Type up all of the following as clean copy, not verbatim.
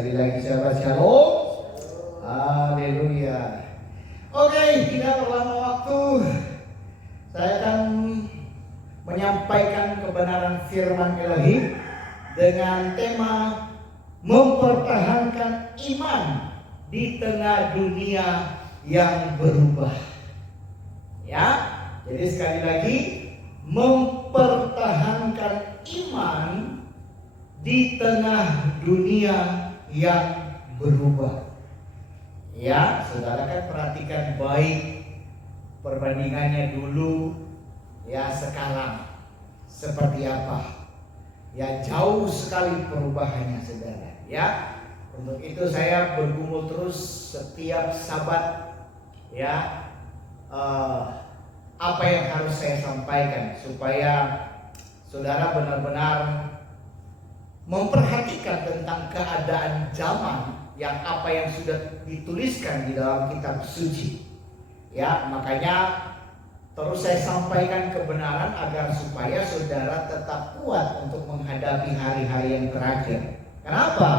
sekali lagi sahabat shalom. Haleluya. Oke, tidak berlama waktu saya akan menyampaikan kebenaran firman Ilahi dengan tema mempertahankan iman di tengah dunia yang berubah. Ya, jadi sekali lagi mempertahankan iman di tengah dunia yang berubah. Ya, saudara kan perhatikan baik perbandingannya dulu ya sekarang seperti apa. Ya, jauh sekali perubahannya saudara. Ya, untuk itu saya bergumul terus setiap Sabat ya, apa yang harus saya sampaikan supaya saudara benar-benar memperhatikan tentang keadaan zaman yang apa yang sudah dituliskan di dalam kitab suci. Ya, makanya terus saya sampaikan kebenaran agar supaya saudara tetap kuat untuk menghadapi hari-hari yang terakhir. Kenapa?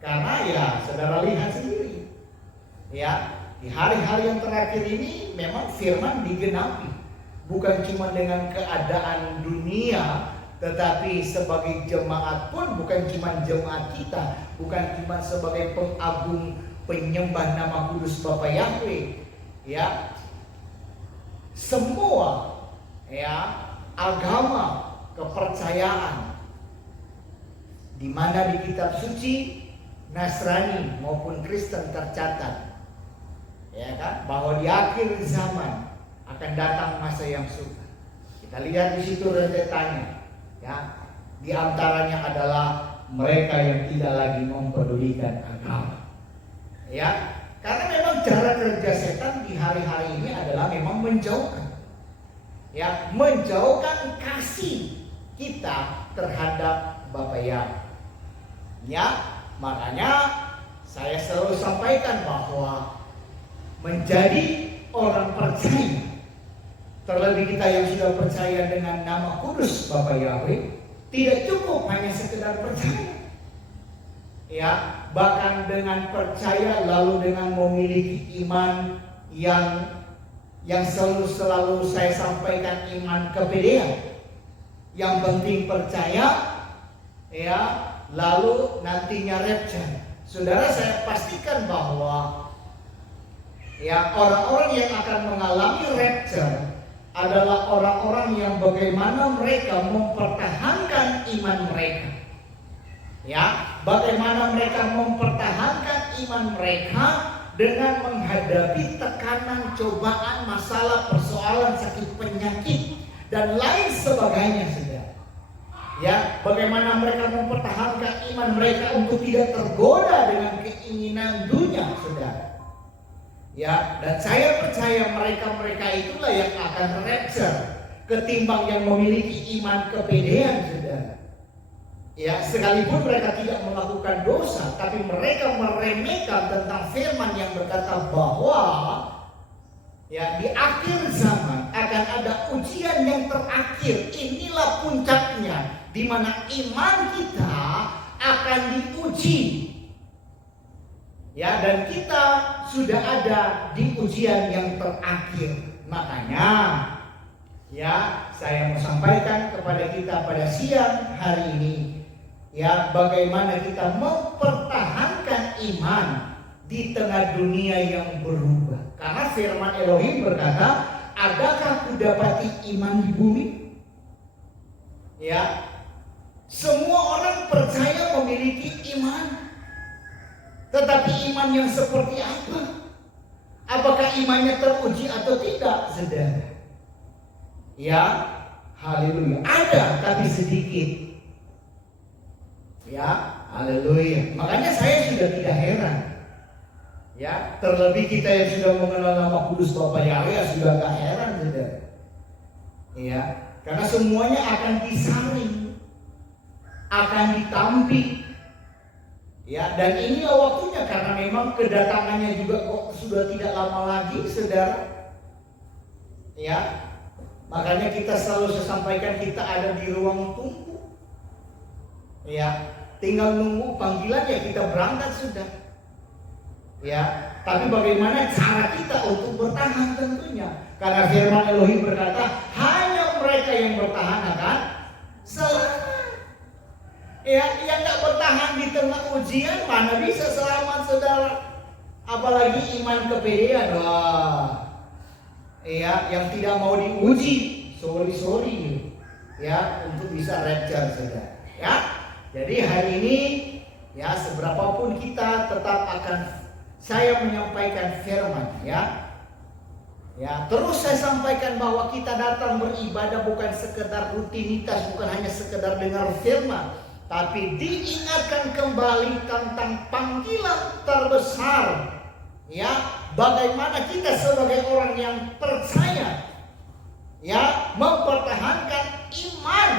Karena ya saudara lihat sendiri. Ya, di hari-hari yang terakhir ini memang firman digenapi. Bukan cuma dengan keadaan dunia, tetapi sebagai jemaat pun bukan cuma jemaat kita, bukan cuma sebagai pengagung penyembah nama kudus Bapa Yahweh, ya, semua ya agama kepercayaan di mana di kitab suci Nasrani maupun Kristen tercatat, ya kan, bahwa di akhir zaman akan datang masa yang sukar. Kita lihat di situ rentetannya. Ya, di antaranya adalah mereka yang tidak lagi mempedulikan agama. Ya, karena memang cara kerja setan di hari-hari ini adalah memang menjauhkan. Ya, menjauhkan kasih kita terhadap Bapa Yahweh. Ya, makanya saya selalu sampaikan bahwa menjadi orang percaya, terlebih kita yang sudah percaya dengan nama kudus Bapa Yahweh, tidak cukup hanya sekedar percaya. Ya, bahkan dengan percaya lalu dengan memiliki iman yang selalu saya sampaikan, iman kepedean. Yang penting percaya, ya, lalu nantinya rapture. Saudara, saya pastikan bahwa ya orang-orang yang akan mengalami rapture adalah orang-orang yang bagaimana mereka mempertahankan iman mereka. Ya, bagaimana mereka mempertahankan iman mereka dengan menghadapi tekanan, cobaan, masalah, persoalan, sakit, penyakit dan lain sebagainya, saudara. Ya, bagaimana mereka mempertahankan iman mereka untuk tidak tergoda dengan keinginan dunia, saudara. Ya, dan saya percaya mereka itulah yang akan rapture ketimbang yang memiliki iman kepedean, saudara. Ya, sekalipun mereka tidak melakukan dosa, tapi mereka meremehkan tentang firman yang berkata bahwa ya di akhir zaman akan ada ujian yang terakhir. Inilah puncaknya, di mana iman kita akan diuji. Ya, dan kita sudah ada di ujian yang terakhir. Makanya ya saya mau sampaikan kepada kita pada siang hari ini, ya, bagaimana kita mempertahankan iman di tengah dunia yang berubah. Karena firman Elohim berkata, adakah kudapati iman di bumi? Ya, semua orang percaya memiliki iman. Tetapi iman yang seperti apa? Apakah imannya teruji atau tidak, saudara? Ya, haleluya. Ada, tapi sedikit. Ya, haleluya. Makanya saya sudah tidak heran. Ya, terlebih kita yang sudah mengenal nama kudus Bapa Yahweh sudah gak heran, saudara. Ya, karena semuanya akan disaring, akan ditampik. Ya, dan inilah waktunya karena memang kedatangannya juga kok sudah tidak lama lagi, saudara. Ya, makanya kita selalu sampaikan kita ada di ruang tunggu. Ya, tinggal nunggu panggilan ya kita berangkat sudah. Ya, tapi bagaimana cara kita untuk bertahan tentunya? Karena firman Elohim berkata, hanya mereka yang bertahan akan selamat. Ya, yang nggak bertahan di tengah ujian mana bisa selamat, saudara? Apalagi iman kepedean. Wah, ya, yang tidak mau diuji, sorry, ya, untuk bisa rapture, saudara. Ya, jadi hari ini, ya, seberapapun kita tetap akan saya menyampaikan firman, ya. Ya, terus saya sampaikan bahwa kita datang beribadah bukan sekedar rutinitas, bukan hanya sekedar dengar firman, tapi diingatkan kembali tentang panggilan terbesar. Ya, bagaimana kita sebagai orang yang percaya, ya, mempertahankan iman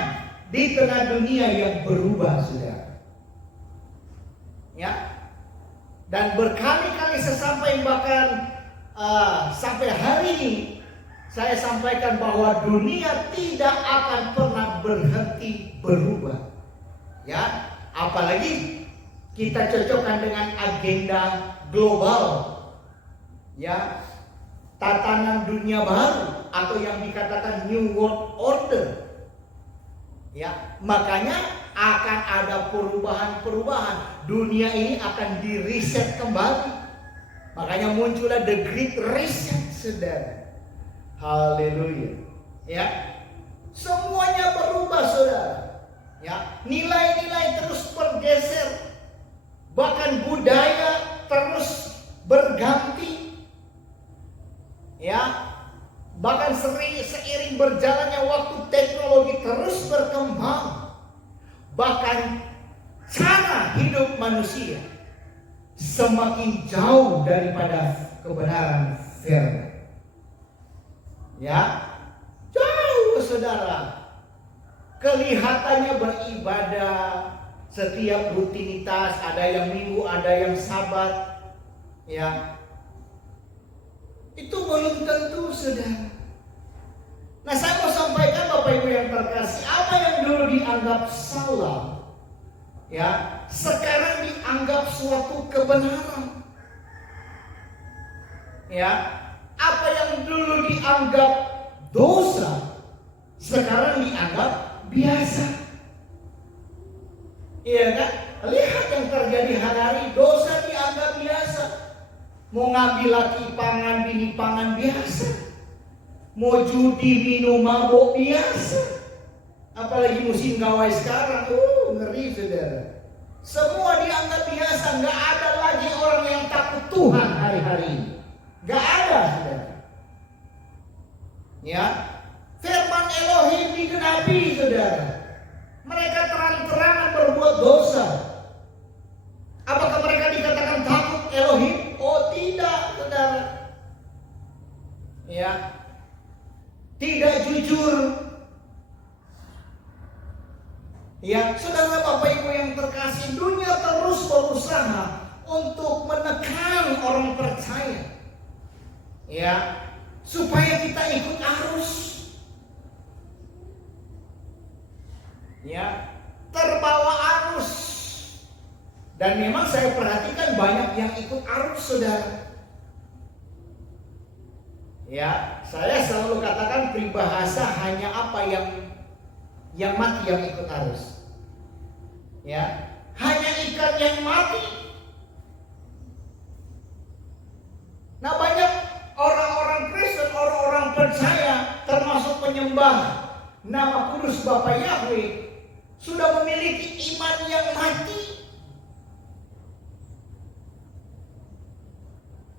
di tengah dunia yang berubah, saudara. Ya. Dan berkali-kali saya sampaikan, bahkan sampai hari ini saya sampaikan bahwa dunia tidak akan pernah berhenti berubah. Ya, apalagi kita cocokkan dengan agenda global. Ya, tatanan dunia baru atau yang dikatakan New World Order. Ya, makanya akan ada perubahan-perubahan. Dunia ini akan di-reset kembali. Makanya muncullah the Great Reset, saudara. Haleluya. Ya, semuanya berubah, saudara. Ya, nilai-nilai terus bergeser. Bahkan budaya terus berganti. Ya, bahkan seiring berjalannya waktu teknologi terus berkembang. Bahkan cara hidup manusia semakin jauh daripada kebenaran firman. Ya, jauh, saudara. Kelihatannya beribadah setiap rutinitas, ada yang minggu, ada yang sabat. Ya, itu belum tentu, saudara. Nah, saya mau sampaikan Bapak Ibu yang terkasih, apa yang dulu dianggap salah, ya, sekarang dianggap suatu kebenaran. Ya, apa yang dulu dianggap dosa, sekarang dianggap biasa. Iya kan? Lihat yang terjadi hari-hari, dosa dianggap biasa. Mau ngambil laki pangan, bini pangan biasa. Mau judi, minum, mabok biasa. Apalagi musim gawai sekarang, ngeri, saudara. Semua dianggap biasa, nggak ada lagi orang yang takut Tuhan hari-hari ini. Nggak ada, saudara. Ya, firman Elohim digenapi, saudara. Mereka terang-terangan berbuat dosa. Apakah mereka dikatakan takut Elohim? Oh tidak, saudara. Ya, tidak jujur. Ya, saudara Bapak Ibu yang terkasih, dunia terus berusaha untuk menekan orang percaya. Ya, supaya kita ikut arus. Ya, terbawa arus. Dan memang saya perhatikan banyak yang ikut arus, saudara. Ya, saya selalu katakan peribahasa hanya apa yang mati yang ikut arus. Ya, hanya ikan yang mati. Nah, banyak orang-orang Kristen, orang-orang percaya, termasuk penyembah nama kudus Bapa Yahweh, sudah memiliki iman yang mati.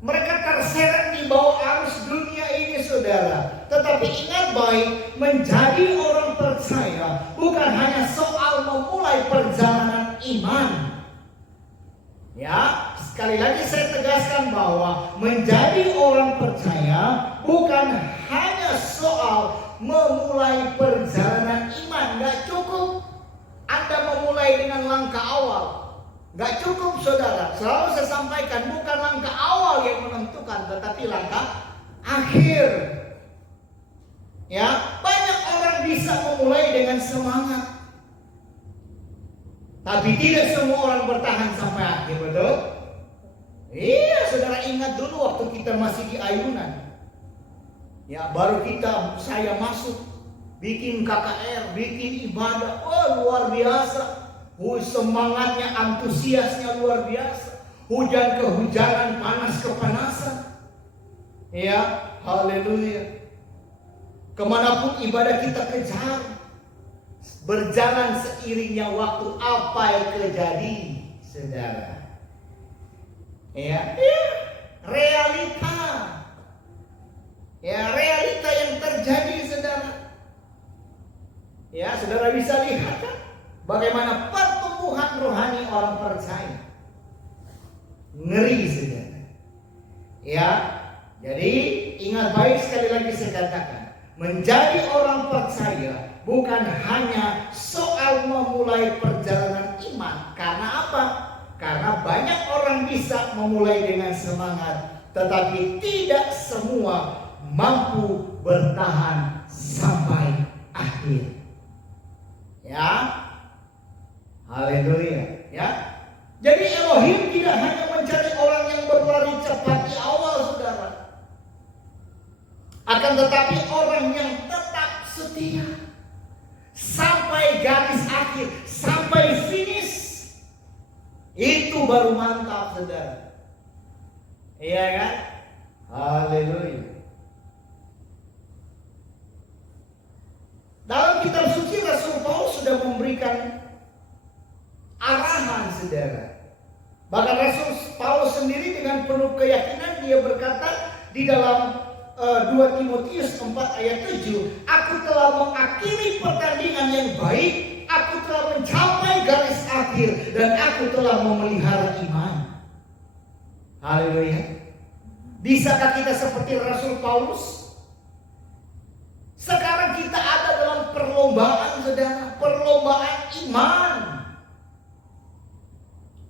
Mereka terseret di bawah arus dunia ini, saudara. Tetapi ingat baik, menjadi orang percaya bukan hanya soal memulai perjalanan iman. Ya, sekali lagi saya tegaskan bahwa menjadi orang percaya bukan hanya soal memulai perjalanan iman. Gak cukup Anda memulai dengan langkah awal. Gak cukup, saudara. Selalu saya sampaikan, bukan langkah awal yang menentukan, tetapi langkah akhir. Ya, banyak orang bisa memulai dengan semangat, tapi tidak semua orang bertahan sampai akhir, betul? Iya, saudara ingat dulu waktu kita masih di ayunan. Ya, baru saya masuk, bikin KKR, bikin ibadah, luar biasa. Semangatnya, antusiasnya luar biasa. Hujan kehujanan, panas kepanasan. Ya, haleluya. Kemanapun ibadah kita kejar, berjalan seiringnya waktu, apa yang terjadi, saudara? Ya, realita. Ya, realita yang terjadi, saudara. Ya, saudara bisa lihat kan bagaimana pertumbuhan rohani orang percaya. Ngeri, saudara. Ya, jadi ingat baik, sekali lagi saya katakan, menjadi orang percaya bukan hanya soal memulai perjalanan iman. Karena apa? Karena banyak orang bisa memulai dengan semangat, tetapi tidak semua mampu bertahan sampai akhir. Ya, haleluya. Ya, jadi Elohim tidak hanya mencari orang yang berlari cepat di awal, saudara, akan tetapi orang yang tetap setia sampai garis akhir, sampai finish. Itu baru mantap, saudara. Iya kan? Haleluya. Dalam kitab suci Rasul Paulus sudah memberikan arahan, saudara. Bahkan Rasul Paulus sendiri dengan penuh keyakinan dia berkata di dalam 2 Timotius 4 ayat 7, aku telah mengakhiri pertandingan yang baik, aku telah mencapai garis akhir, dan aku telah memelihara iman. Haleluya. Bisakah kita seperti Rasul Paulus? Sekarang kita ada dalam perlombaan, saudara, perlombaan iman.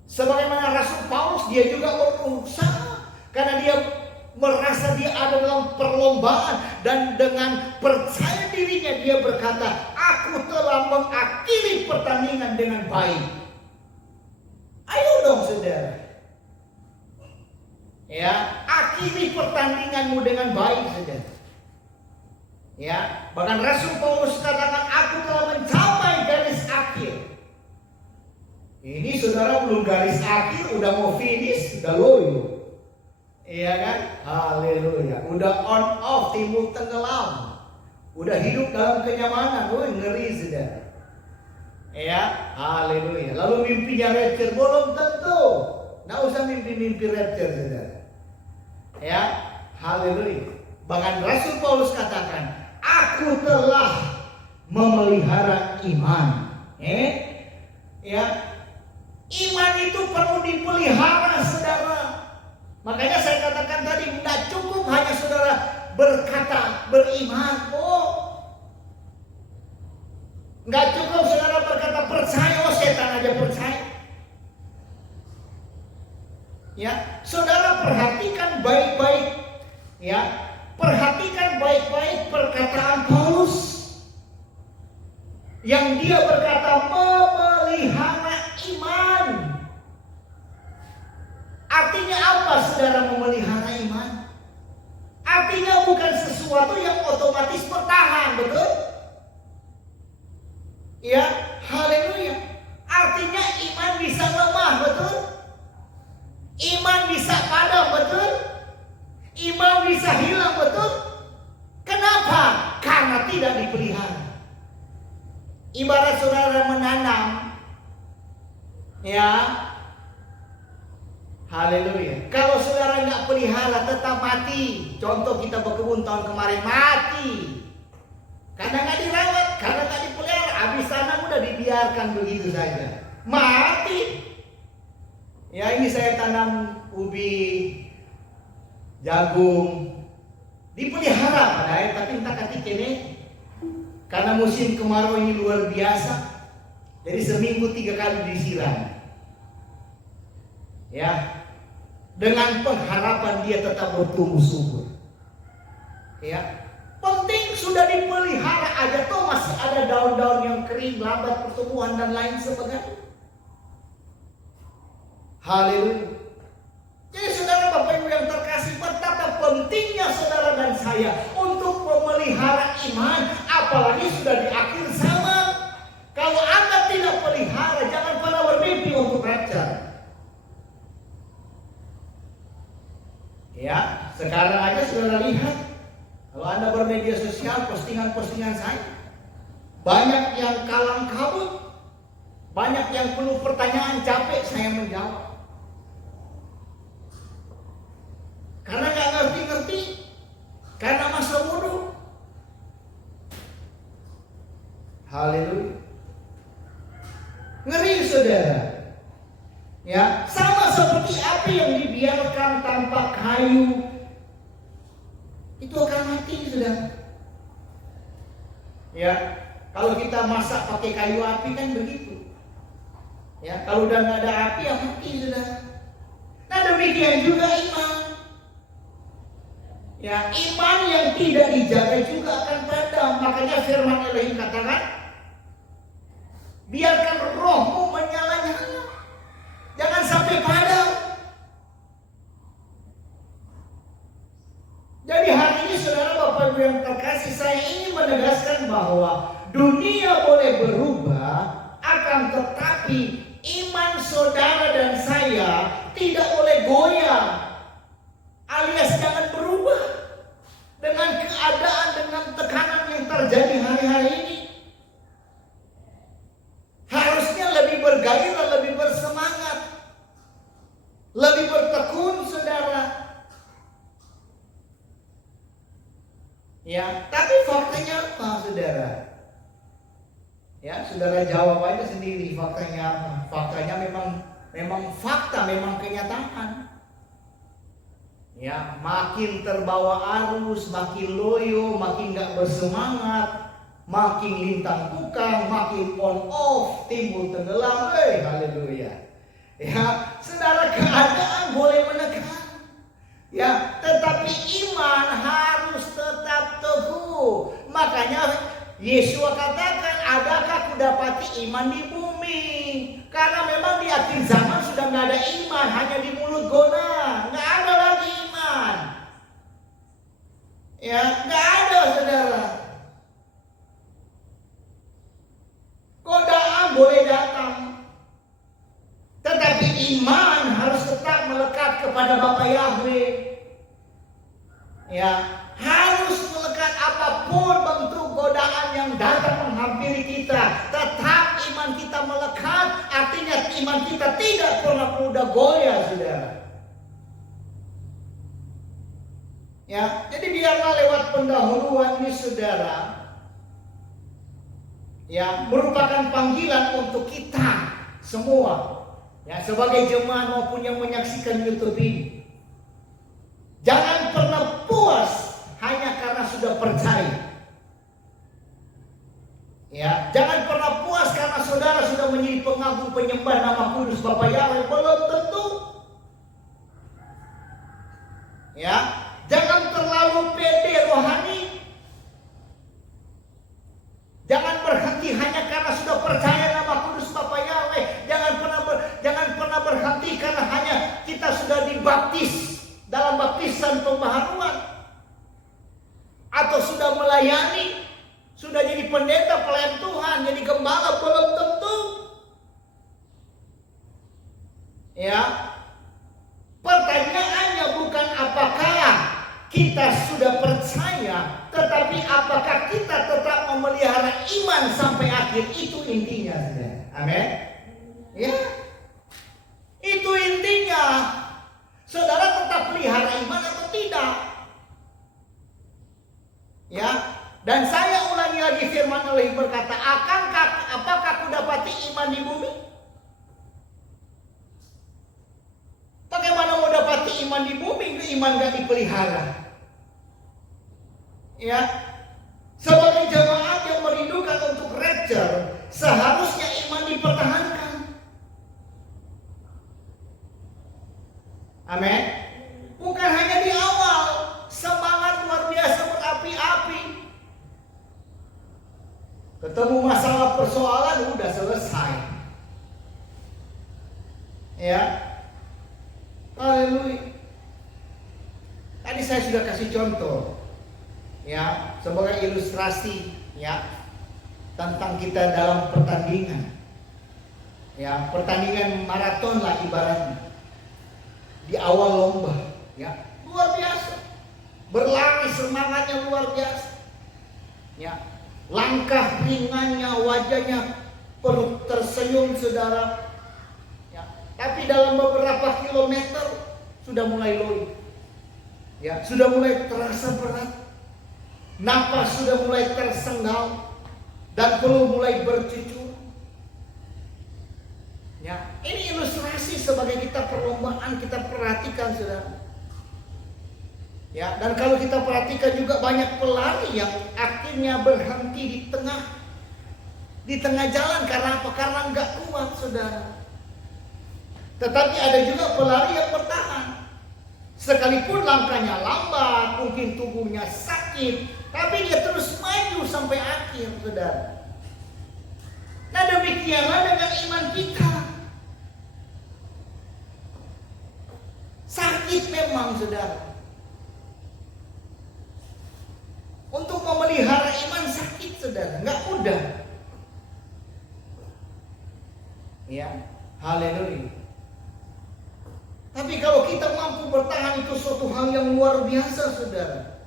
Sebagaimana Rasul Paulus, dia juga berusaha karena dia merasa dia ada dalam perlombaan, dan dengan percaya dirinya dia berkata, aku telah mengakhiri pertandingan dengan baik. Ayo dong, saudara. Ya, akhiri pertandinganmu dengan baik, saudara. Ya, bahkan Rasul Paulus katakan, aku telah mencapai garis akhir. Ini saudara belum garis akhir, udah mau finish, udah loyo. Iya kan? Haleluya. Udah on off, timbul tenggelam. Udah hidup dalam kenyamanan. Ngeri, saudara. Ya, haleluya. Lalu mimpinya rapture, belum tentu. Nggak usah mimpi-mimpi rapture, saudara. Ya, haleluya. Bahkan Rasul Paulus katakan, aku telah memelihara iman. Ya, iman itu perlu dipelihara, saudara. Makanya saya katakan tadi, tidak cukup hanya saudara berkata beriman. Nggak cukup saudara berkata percaya, setan aja percaya. Ya, saudara perhatikan baik-baik. Ya, perhatikan baik-baik perkataan Paulus yang dia berkata memelihara iman. Artinya apa, saudara, memelihara iman? Artinya bukan sesuatu yang otomatis bertahan, betul? Ya, haleluya. Artinya iman bisa lemah, betul? Iman bisa padam, betul? Iman bisa hilang, betul? Kenapa? Karena tidak dipelihara. Ibarat saudara menanam, ya, haleluya. Kalau saudara nggak pelihara tetap mati. Contoh kita berkebun tahun kemarin mati. Karena nggak dirawat, karena nggak dipelihara. Habis tanam udah dibiarkan begitu saja. Mati. Ya, ini saya tanam ubi, jagung. Dipelihara pada air, tapi entah ketik ini. Karena musim kemarau ini luar biasa. Jadi seminggu 3 kali disiram. Ya, dengan pengharapan dia tetap bertumbuh subur. Ya, penting sudah dipelihara aja, toh masih ada daun-daun yang kering, lambat pertumbuhan dan lain sebagainya. Haleluya. Jadi saudara Bapak Ibu yang terkasih, betapa pentingnya saudara dan saya untuk memelihara iman, apalagi sudah di akhir zaman. Kalau Anda tidak pelihara, jangan pernah bermimpi untuk rapture. Ya, sekarang aja saudara lihat, kalau Anda bermedia sosial, postingan-postingan saya, banyak yang kalang kabut, banyak yang penuh pertanyaan, capek saya menjawab. Karena nggak ngerti-ngerti, karena masa bodoh. Haleluya. Ngeri saudara. Ya, sama seperti api yang dibiarkan tanpa kayu, itu akan mati saudara. Ya, kalau kita masak pakai kayu api kan begitu. Ya, kalau udah nggak ada api ya mati saudara. Nah demikian juga iman. Ya, iman yang tidak dijaga juga akan padam. Makanya firman Elohim katakan, biarkan rohmu menyala-nyala, jangan sampai padam. Jadi hari ini saudara Bapak Ibu yang terkasih, saya ingin menegaskan bahwa dunia boleh berubah, akan tetapi iman saudara dan saya tidak boleh goyah, alias jangan berubah dengan keadaan, dengan tekanan yang terjadi hari-hari ini. Harusnya lebih bergairah, lebih bersemangat, lebih bertekun saudara. Ya, tapi faktanya apa saudara? Ya, saudara jawab aja sendiri faktanya apa. Faktanya memang fakta, memang kenyataan. Ya, makin terbawa arus, makin loyo, makin gak bersemangat, makin lintang kukang, makin on off, timbul tenggelam. Haleluya. Ya, saudara, keadaan boleh menekan. Ya, tetapi iman harus tetap teguh. Makanya Yesus katakan, adakah kudapati iman di bumi? Karena memang di akhir zaman sudah nggak ada iman, hanya di mulut gona, nggak ada lagi iman. Ya, nggak ada saudara. Godaan boleh datang, tetapi iman harus tetap melekat kepada Bapa Yahweh. Ya, harus melekat apapun bentuk godaan yang datang menghampiri kita. Tetap iman kita melekat, artinya iman kita tidak pernah mudah goyah, saudara. Ya, jadi biarlah lewat pendahuluan ini saudara, ya, merupakan panggilan untuk kita semua, ya, sebagai jemaat maupun yang menyaksikan YouTube ini. Jangan pernah puas hanya karena sudah percaya. Ya, jangan pernah puas karena saudara sudah menjadi pengagum penyembah nama kudus Bapa Yahweh, belum tentu. Ya, jangan terlalu pede rohani. Jangan berhenti hanya karena sudah percaya nama kudus Bapa Yahweh. Jangan pernah berhenti karena hanya kita sudah dibaptis dalam baptisan pembaharuan, atau sudah melayani, sudah jadi pendeta pelayan Tuhan, jadi gembala, belum tentu. Ya, pertanyaannya bukan apakah kita sudah percaya, tetapi apakah kita tetap memelihara iman sampai akhir. Itu intinya, saudara. Amin. Ya, itu intinya. Saudara tetap pelihara iman atau tidak? Ya, dan saya ulangi lagi firman Elohim berkata, apakah kudapati iman di bumi? Bagaimana mau dapati iman di bumi? Iman gak dipelihara. Ya, sebagai jemaat yang merindukan untuk rapture, seharusnya iman dipertahankan. Amin. Bukan hanya di awal, semangat luar biasa berapi-api. Ketemu masalah persoalan udah selesai. Ya. Haleluya. Tadi saya sudah kasih contoh, ya, sebagai ilustrasi, ya, tentang kita dalam pertandingan, ya, pertandingan maraton lah ibaratnya. Di awal lomba, ya, luar biasa, berlari semangatnya luar biasa, ya, langkah ringannya, wajahnya penuh tersenyum saudara, ya, tapi dalam beberapa kilometer sudah mulai loyo, ya, sudah mulai terasa berat, napas sudah mulai tersengal dan perlu mulai bercucur. Ya, ini ilustrasi sebagai kita perlombaan, kita perhatikan saudara. Ya, dan kalau kita perhatikan juga banyak pelari yang akhirnya berhenti di tengah jalan karena apa? Karena nggak kuat saudara. Tetapi ada juga pelari yang bertahan. Sekalipun langkahnya lambat, mungkin tubuhnya sakit, tapi dia terus maju sampai akhir saudara. Nah demikianlah dengan iman kita. Sakit memang saudara. Untuk memelihara iman sakit saudara, nggak mudah. Ya, haleluya. Tapi kalau kita mampu bertahan itu suatu hal yang luar biasa saudara.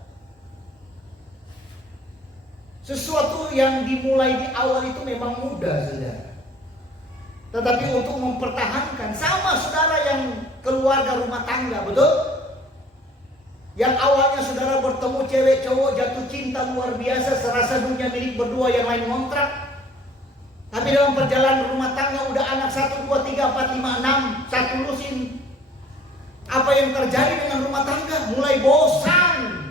Sesuatu yang dimulai di awal itu memang mudah saudara. Tetapi untuk mempertahankan, sama saudara yang keluarga rumah tangga, betul? Yang awalnya saudara bertemu cewek cowok jatuh cinta luar biasa, serasa dunia milik berdua, yang lain ngontrak. Tapi dalam perjalanan rumah tangga udah anak 1, 2, 3, 4, 5, 6, satu lusin. Apa yang terjadi dengan rumah tangga? Mulai bosan,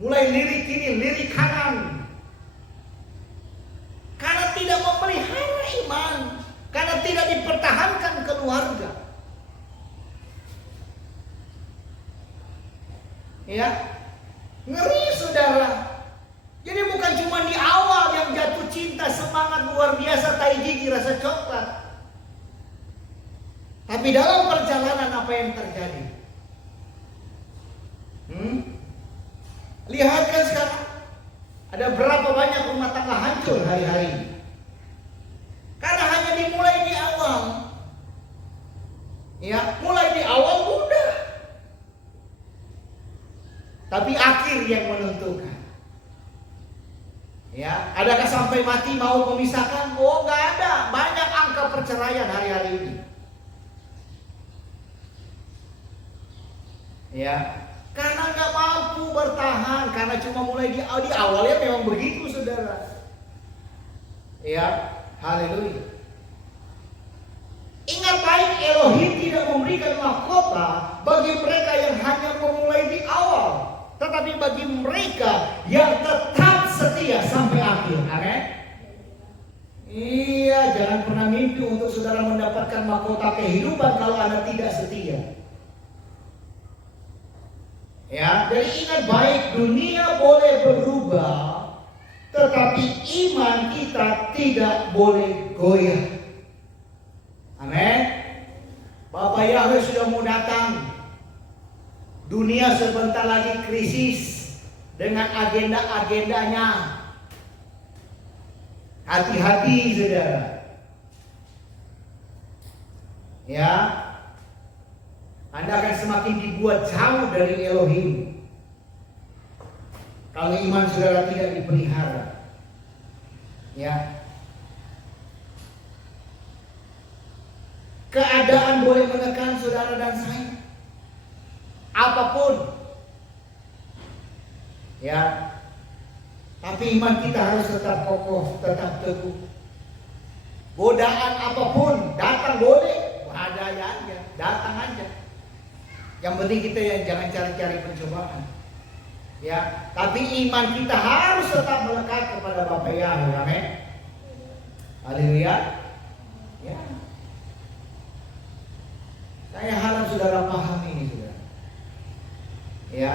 mulai lirik kiri, lirik kanan. Karena tidak memelihara iman, karena tidak dipertahankan keluarga. Ya, ngeri saudara. Jadi bukan cuma di awal yang jatuh cinta, semangat luar biasa, tai gigi rasa coklat. Tapi dalam perjalanan apa yang terjadi? Lihat kan sekarang ada berapa banyak rumah tangga hancur hari-hari ini. Karena hanya dimulai di awal. Ya, mulai di awal mudah. Tapi akhir yang menentukan. Ya, adakah sampai mati mau memisahkan? Oh, nggak ada. Banyak angka perceraian hari-hari ini. Ya, karena nggak mampu bertahan, karena cuma mulai di awalnya memang begitu, saudara. Ya, haleluya. Ingat baik, Elohim tidak memberikan mahkota bagi mereka yang hanya memulai di awal, tetapi bagi mereka yang tetap setia sampai akhir. Amin. Iya, jangan pernah mimpi untuk saudara mendapatkan mahkota kehidupan kalau Anda tidak setia. Ya, jadi ingat baik, dunia boleh berubah, tetapi iman kita tidak boleh goyah. Amin. Bapak Yahweh sudah mau datang. Dunia sebentar lagi krisis dengan agenda-agendanya. Hati-hati saudara. Ya, Anda akan semakin dibuat jauh dari Elohim kalau iman saudara tidak dipelihara. Ya. Keadaan boleh menekan saudara dan saya. Apapun. Ya. Tapi iman kita harus tetap kokoh, tetap teguh. Godaan apapun datang boleh, ada aja, datang aja. Yang penting kita yang jangan cari-cari pencobaan. Ya, tapi iman kita harus tetap melekat kepada Bapa Yahweh. Amin. Haleluya. Ya. Saya harap saudara paham ini, saudara. Ya.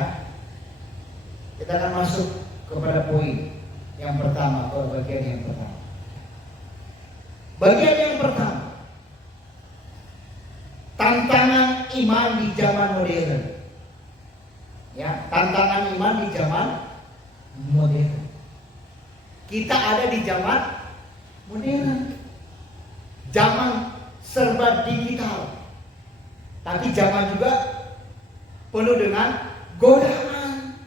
Kita akan masuk kepada poin yang pertama, atau bagian yang pertama. Bagian yang pertama, tantangan iman di zaman modern. Ya, tantangan iman di zaman modern. Kita ada di zaman modern. Zaman serba digital. Tapi zaman juga penuh dengan godaan.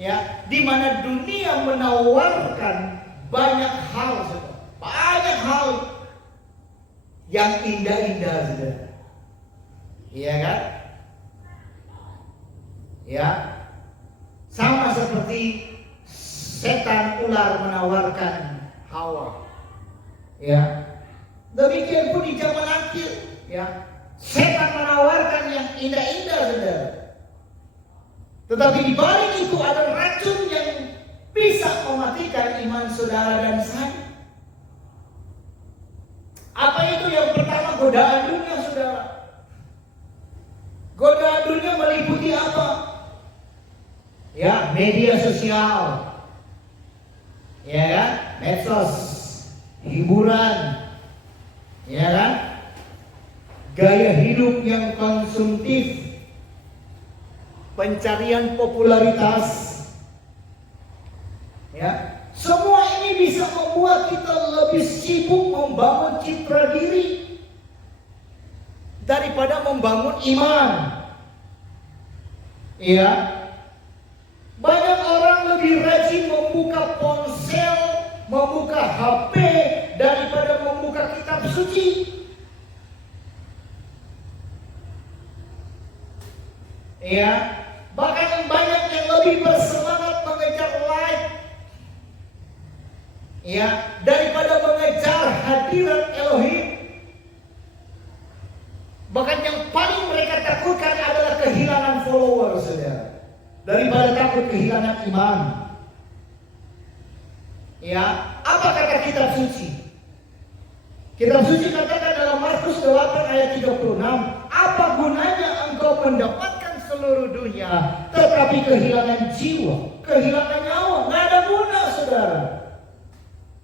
Ya, di mana dunia menawarkan banyak hal, banyak hal yang indah-indah, saudara. Iya kan? Ya, sama seperti setan ular menawarkan Hawa. Ya, demikian pun di zaman akhir. Ya, setan menawarkan yang indah-indah, saudara. Tetapi di balik itu ada racun yang bisa mematikan iman saudara dan saya. Apa itu? Yang pertama, godaan dunia, saudara. Godaan dunia meliputi apa? Ya, media sosial, ya kan, medsos, hiburan, ya kan, gaya hidup yang konsumtif, pencarian popularitas, ya, semua ini bisa membuat kita lebih sibuk membangun citra diri daripada membangun iman. Ya, banyak orang lebih rajin membuka ponsel, membuka HP daripada membuka kitab suci. Ya, bahkan banyak yang lebih bersemangat mengejar like, ya, daripada mengejar hadirat Elohim. Bahkan yang paling mereka takutkan adalah kehilangan follower, saudara, daripada takut kehilangan iman. Ya, apa kata kitab suci? Kitab suci katakan dalam Markus 8 ayat 36, apa gunanya engkau mendapatkan seluruh dunia tetapi kehilangan jiwa, kehilangan nyawa? Nggak ada guna, saudara.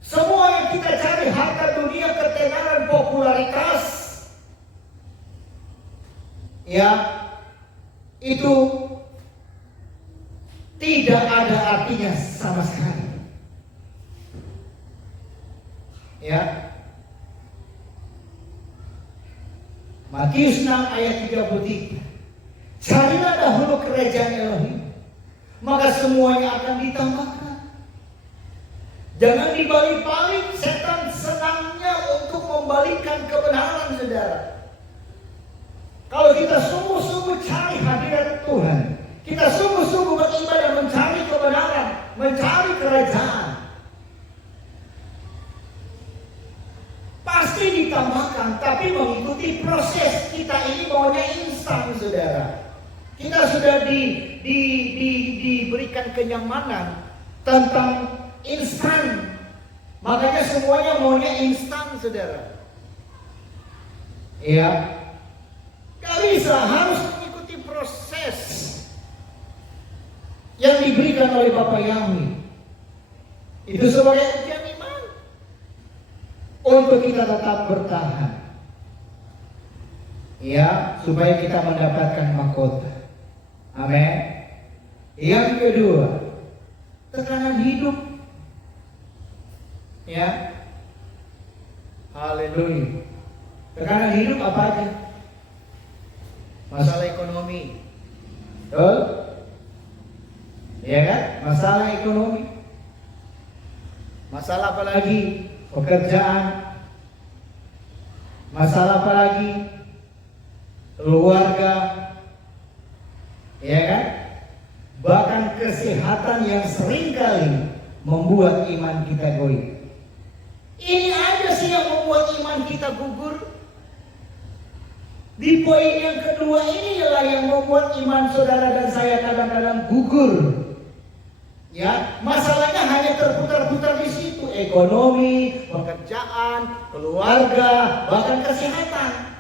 Semua yang kita cari, harta dunia, ketenaran, popularitas, ya, itu tidak ada artinya sama sekali. Ya, Matius 6 ayat 33, carilah dahulu kerajaan Elohim, maka semuanya akan ditambahkan. Jangan dibalik-balik. Setan senangnya untuk membalikkan kebenaran, saudara. Kalau kita sungguh-sungguh cari hadirat Tuhan, kita sungguh-sungguh beribadah, mencari kebenaran, mencari kerajaan, pasti ditambahkan. Tapi mengikuti proses. Kita ini maunya instan, saudara. Kita sudah diberikan kenyamanan tentang instan, makanya semuanya maunya instan, saudara. Ya, gak bisa, harus mengikuti proses yang diberikan oleh Bapa Yahweh. Itu sebagai ujian iman untuk kita tetap bertahan, ya, supaya kita mendapatkan mahkota. Amin. Yang kedua, tekanan hidup. Ya, haleluya. Tekanan hidup apa aja? Masalah ekonomi, betul? Ya kan? Masalah ekonomi. Masalah apa lagi? Pekerjaan. Masalah apa lagi? Keluarga. Ya kan? Bahkan kesehatan yang seringkali membuat iman kita goyah. Ini aja sih yang membuat iman kita gugur. Di poin yang kedua inilah yang membuat iman saudara dan saya kadang-kadang gugur. Ya, masalahnya hanya terputar-putar di situ, ekonomi, pekerjaan, keluarga, bahkan kesehatan.